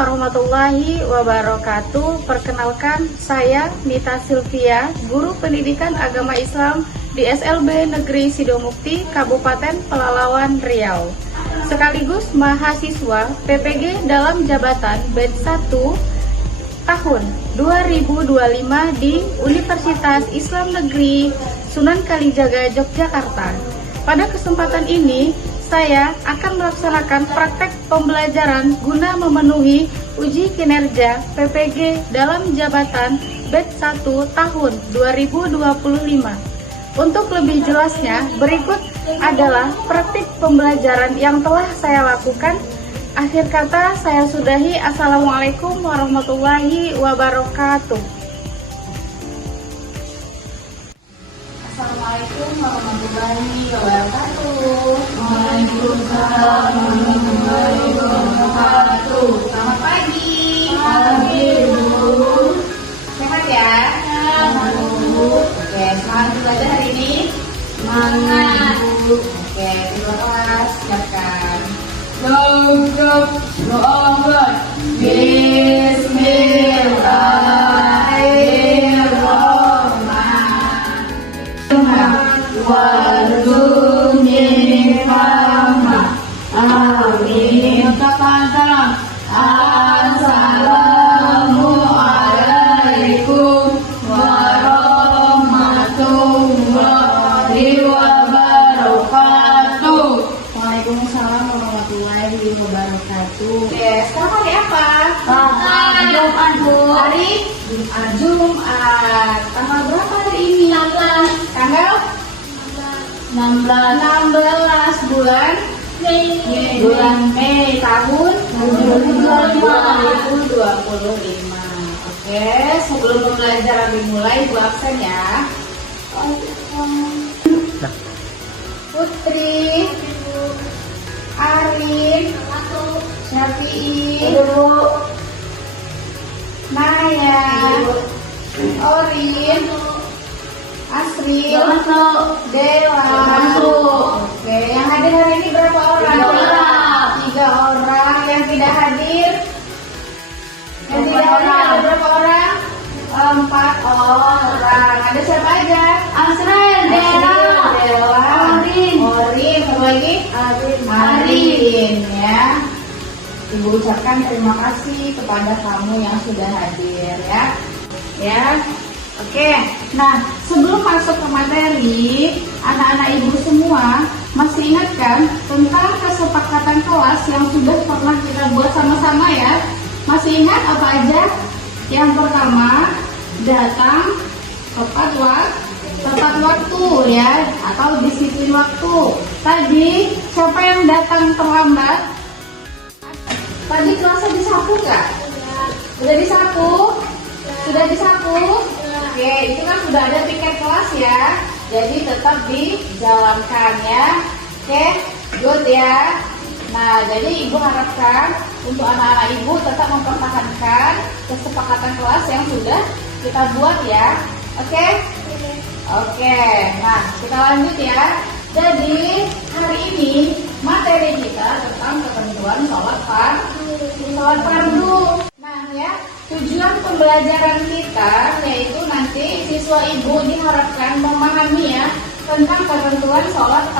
warahmatullahi wabarakatuh. Perkenalkan, saya Nita Sylvia, Guru Pendidikan Agama Islam di SLB Negeri Sidomukti, Kabupaten Pelalawan, Riau. Sekaligus mahasiswa PPG dalam jabatan batch 1 tahun 2025 di Universitas Islam Negeri Sunan Kalijaga, Yogyakarta. Pada kesempatan ini, saya akan melaksanakan praktek pembelajaran guna memenuhi uji kinerja PPG dalam jabatan batch 1 tahun 2025. Untuk lebih jelasnya, berikut adalah praktik pembelajaran yang telah saya lakukan. Akhir kata, saya sudahi. Assalamualaikum warahmatullahi wabarakatuh. Assalamualaikum warahmatullahi wabarakatuh. Waalaikumsalam warahmatullahi wabarakatuh. Selamat pagi. Pagi, Bu. Sehat ya? Sehat, Bu. Oke, semangat belajar hari ini? Semangat, Bu. Oke, terima kasih. Siapkan. Doa. Bismillahirrahmanirrahim. Warzuqni fahma. Amin. Taqaddam. Assalamualaikum warahmatullahi wabarakatuh. Waalaikumsalam warahmatullahi wabarakatuh. Oke, sekarang hari apa? Jumat, Bu. Hari Jumat. Tanggal berapa hari ini? 16. Tanggal 16 bulan Mei tahun 2025. Oke, sebelum pembelajaran dimulai, Bu absen ya. Putri, Arin, Syafi'i, Naya, Orin, Asri, Dewa. Oke, yang hadir hari ini berapa orang? 3 orang. Yang tidak hadir? Yang tidak hadir ada berapa orang? 4 orang. Ada siapa aja? Asrel, Dewa, Orin, satu lagi? Arin, ya. Ibu ucapkan terima kasih kepada kamu yang sudah hadir, ya. Oke, nah sebelum masuk ke materi, anak-anak ibu semua masih ingat kan tentang kesepakatan kelas yang sudah pernah kita buat sama-sama ya? Masih ingat apa aja? Yang pertama, datang tepat waktu ya, atau disiplin waktu. Tadi siapa yang datang terlambat? Tadi kelasnya disapu nggak? Sudah disapu? Sudah disapu? Oke, itu kan sudah ada tiket kelas ya. Jadi tetap dijalankan ya. Oke, good ya. Nah, jadi ibu harapkan untuk anak-anak ibu tetap mempertahankan kesepakatan kelas yang sudah kita buat ya. Oke? Oke, nah kita lanjut ya. Jadi hari ini materi kita tentang ketentuan sholat fardu. Nah ya, tujuan pembelajaran kita yaitu nanti siswa ibu diharapkan memahami ya tentang ketentuan sholat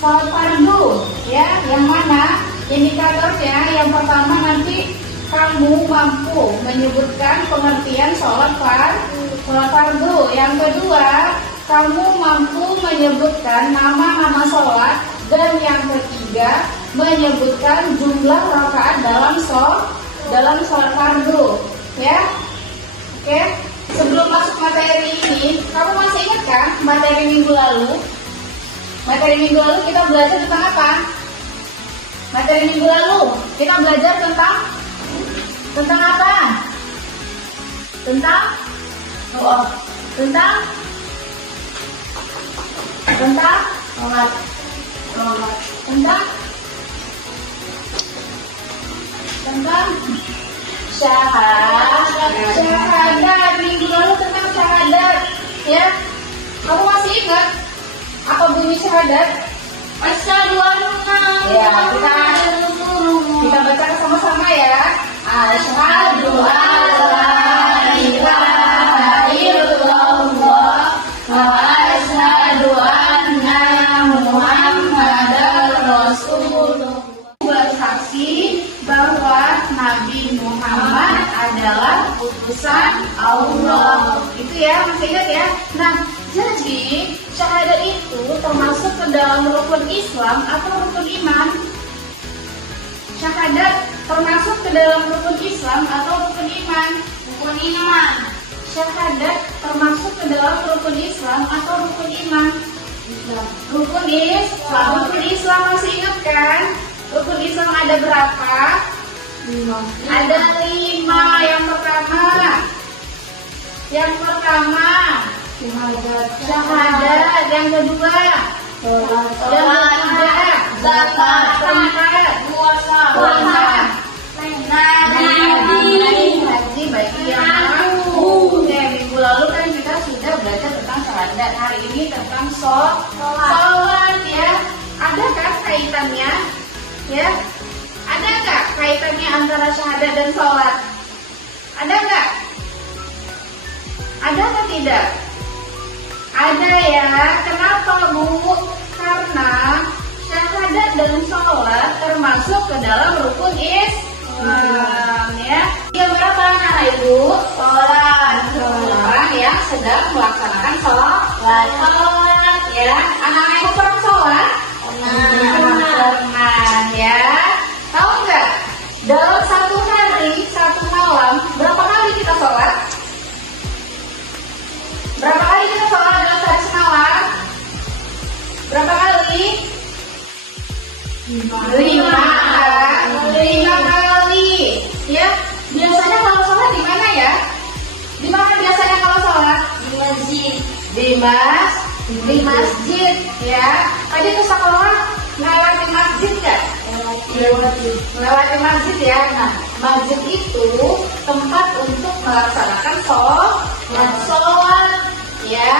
fardu ya. Yang mana indikatornya? Yang pertama nanti kamu mampu menyebutkan pengertian sholat fardu. Yang kedua, kamu mampu menyebutkan nama-nama sholat. Dan yang ketiga, menyebutkan jumlah rakaat dalam sholat fardu, ya. Oke. Sebelum masuk materi ini, kamu masih ingat kan materi minggu lalu? Materi minggu lalu kita belajar tentang apa? Materi minggu lalu kita belajar tentang apa? Tentang sholat. Tentang syahadat. Minggu lalu tentang syahadat ya. Kamu masih ingat apa bunyi syahadat? Asyhadu anna. Ya, kita baca sama-sama ya. Asyhadu an la ilaha illallah wa asyhadu anna Muhammadar Rasulullah. Bersaksi bahwa Nabi Muhammad adalah utusan Allah. Itu ya, masih ingat ya? Nah, jadi syahadat itu termasuk ke dalam rukun Islam atau rukun iman? Syahadat termasuk ke dalam rukun Islam atau rukun iman? Rukun iman. Syahadat termasuk ke dalam rukun Islam atau rukun iman? Islam. Rukun Islam. Rukun Islam masih ingat kan? Rukun Islam ada berapa? 5. Ada 5. Yang pertama syahadat. Yang kedua sholat, zakat, puasa, haji bagi yang mampu. Minggu lalu kan kita sudah belajar tentang syahadat. Hari ini tentang sholat ya. Adakah kaitannya? Ya, ada nggak kaitannya antara syahadat dan sholat? Ada nggak? Ada atau tidak? Ada ya. Kenapa Bu? Karena syahadat dan sholat termasuk ke dalam rukun Islam ya. Yang berapa anak Ibu? Sholat. Orang yang sedang melaksanakan sholat ya. Anak-anak Ibu pernah sholat? Pernah ya. Tahu nggak? Dalam satu hari, satu malam, berapa kali kita sholat? Berapa kali kita sholat dalam sehari semalam? Berapa kali? 5 kali. Ya. Biasanya kalau sholat di mana ya? Di mana biasanya kalau sholat? Di masjid. Di masjid ya. Tadi tuh sekolah melewati masjid nggak? Melewati masjid ya. Nah, masjid itu tempat untuk melaksanakan sholat ya.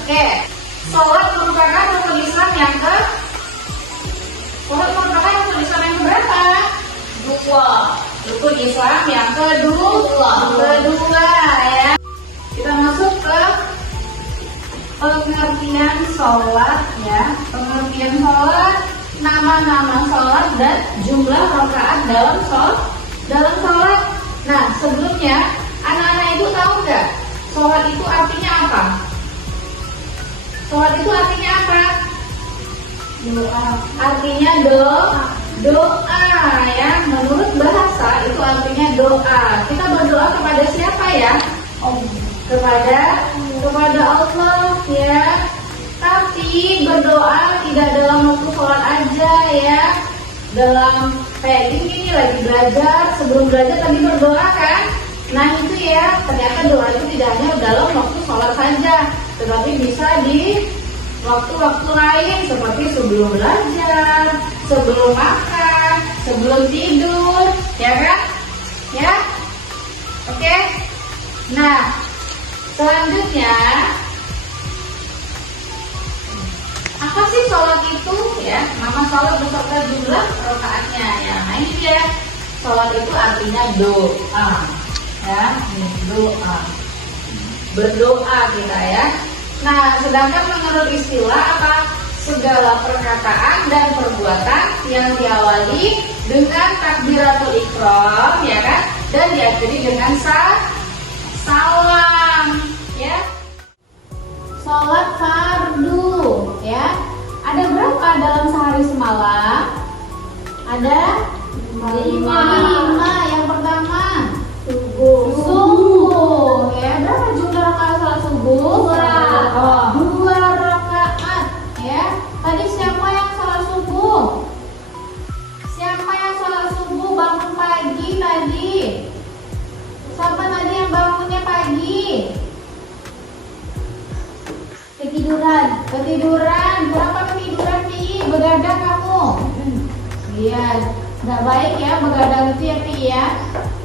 Oke. Sholat merupakan rukun Islam yang berapa? 2. Rukun Islam yang kedua ya. Kita masuk ke pengertian sholat ya. Pengertian sholat, nama-nama sholat dan jumlah rakaat dalam sholat. Nah, sebelumnya anak-anak Ibu tahu nggak sholat itu artinya apa? Sholat itu artinya apa? Doa. Artinya doa ya. Menurut bahasa itu artinya doa. Kita berdoa kepada siapa ya? Kepada Allah ya. Tapi berdoa tidak dalam waktu sholat aja ya. Dalam kayak gini lagi belajar, sebelum belajar tadi berdoa kan? Nah itu ya, ternyata doa itu tidak hanya dalam waktu sholat saja, tetapi bisa di waktu-waktu lain seperti sebelum belajar, sebelum makan, sebelum tidur, ya kan? Ya, oke. Nah, selanjutnya apa sih sholat itu? Ya, nama sholat beserta jumlah rakaatnya. Ya, nah ini dia. Sholat itu artinya doa. Ya, doa. Berdoa kita ya. Nah, sedangkan menurut istilah apa? Segala perkataan dan perbuatan yang diawali dengan takbiratul ihram ya kan? Dan diakhiri dengan salam ya. Sholat fardu ya. Ada berapa dalam sehari semalam? Ada 5. Yang pertama subuh ya. Berapa jumlah rakaat sholat subuh? 2 rakaat ya. Tadi siapa yang sholat subuh? Siapa yang sholat subuh bangun pagi tadi? Siapa tadi yang bangunnya pagi? Ketiduran. Berapa ketiduran Pi? Begadang kamu? Iya, nggak baik ya begadang itu ya Pi ya.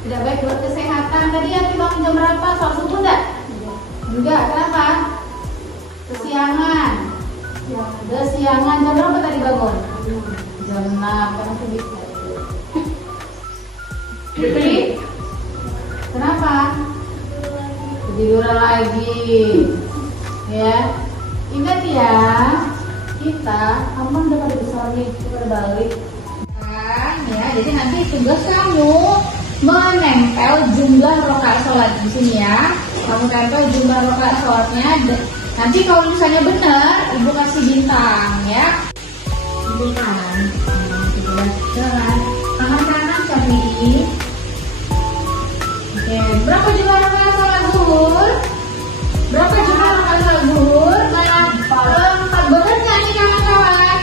Tidak baik buat kesehatan. Tadi ya Pi bangun jam berapa? Sholat subuh nggak? Enggak, kenapa? Kesiangan. Jam berapa tadi bangun? Jam 6. Karena sedikit. tiduran lagi. Ya, ingat ya, kita kamu udah pada besar nih, kita balik. Kan, ya, jadi nanti tugas kamu menempel jumlah rakaat sholat di sini ya. Kamu tempel jumlah rakaat sholatnya. Nanti kalau misalnya benar, ibu kasih bintang ya. Bintang. Jalan. Tangan kanan kami. Oke, berapa jumlah rakaat sholat zuhur? Berapa jumlah rakaat sholat zuhur? 4. Benar nggak nih kawan-kawan?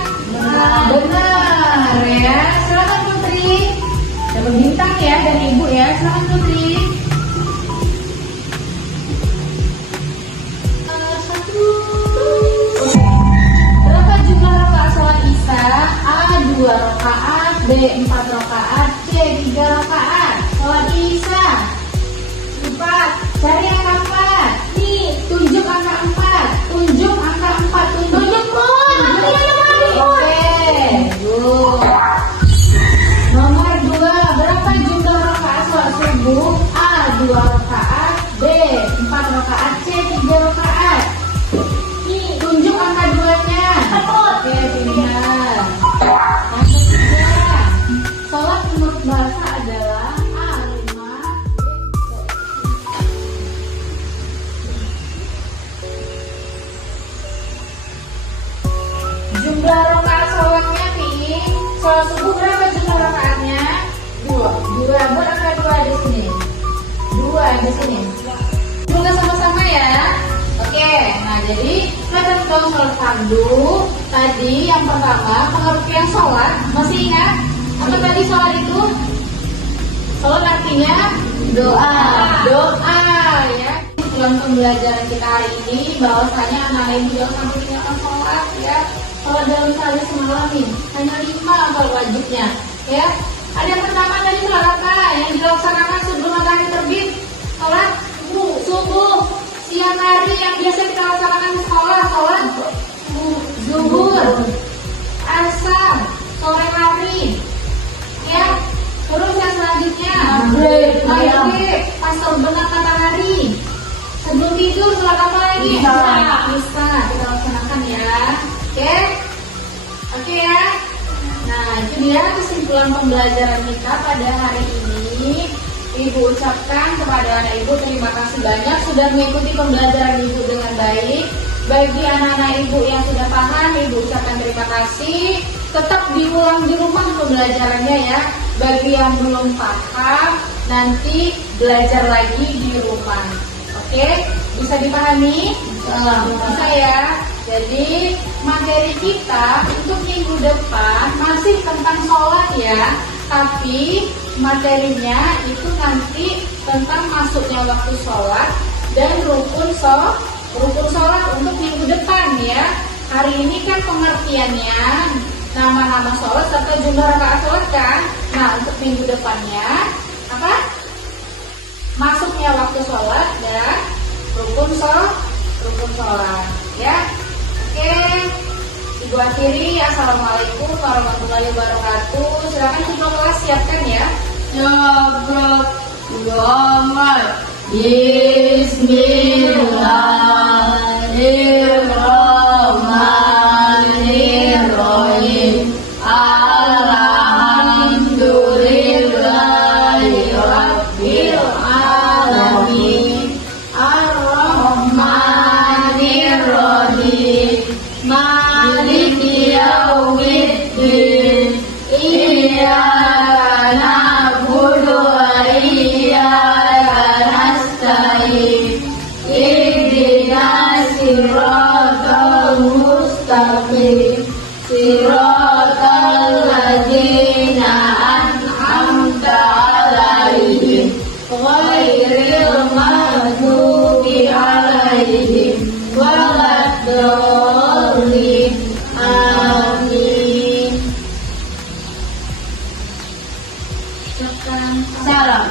Benar ya. Silakan Putri. Dapat bintang ya dari ibu ya. Silakan Putri. Berapa jumlah rakaat sholat isya? A 2 rakaat, B 4 rakaat, C 3 rakaat. Sholat isya 4. Cari angka 4. Nih, tunjuk angka 4. Tunjuk angka 4. Tunjuk pun. Oke. Nomor 2. Berapa jumlah rakaat sholat subuh? A 2 rakaat, B 4 rakaat, C 3 rakaat. Tunjuk angka 2-nya. Oke, pilihan. Yang ketiga, sholat menurut bahasa adalah A5. Jumlah rakaat sholatnya nih. Sholat subuh berapa jumlah rakaatnya? 2. Berapa 2 di sini? 2 di sini. Juga sama-sama ya. Oke, nah jadi kita tahu sholat fardu. Tadi yang pertama pengertian sholat, masih ingat? Apa tadi sholat itu? Sholat artinya doa ya. Dalam pembelajaran kita hari ini bahwasanya anak lain juga sampai tinggalkan sholat ya. Kalau dalam sehari semalam nih hanya 5 kalau wajibnya ya. Ada yang pertama tadi sholat apa yang dilaksanakan sebelum matahari terbit? Sholat subuh. Siang hari yang biasa kita laksanakan di sekolah, sholat zuhur, asar, sore hari, ya. Terus yang selanjutnya maghrib, pas terbenam matahari. Sebelum tidur sholat apa lagi? Isya kita laksanakan ya. Oke ya. Nah itu dia kesimpulan pembelajaran kita pada hari ini. Ibu ucapkan kepada anak ibu terima kasih banyak sudah mengikuti pembelajaran ibu dengan baik. Bagi anak-anak ibu yang sudah paham, ibu ucapkan terima kasih. Tetap diulang di rumah pembelajarannya ya. Bagi yang belum paham, nanti belajar lagi di rumah. Oke, bisa dipahami? Bisa ya. Jadi materi kita untuk minggu depan masih tentang sholat ya. Tapi materinya itu nanti tentang masuknya waktu sholat dan rukun sholat untuk minggu depan ya. Hari ini kan pengertiannya nama-nama sholat serta jumlah rakaat sholat kan. Nah untuk minggu depannya apa? Masuknya waktu sholat dan rukun sholat ya. Oke. Ibu akhiri, assalamualaikum warahmatullahi wabarakatuh. Silakan ketua kelas siapkan ya. Bismillahirrahmanirrahim. Alhamdulillahi rabbil alamin. Ar-Rahmanirrahim. Maliki yaumiddin. Iyyaka na'budu wa iyyaka nasta'in. Ihdinas siratal mustaqim. Siratal ladzina an'amta 'alaihim ghairil maghdubi 'alaihim waladdallin. Amin. Salam.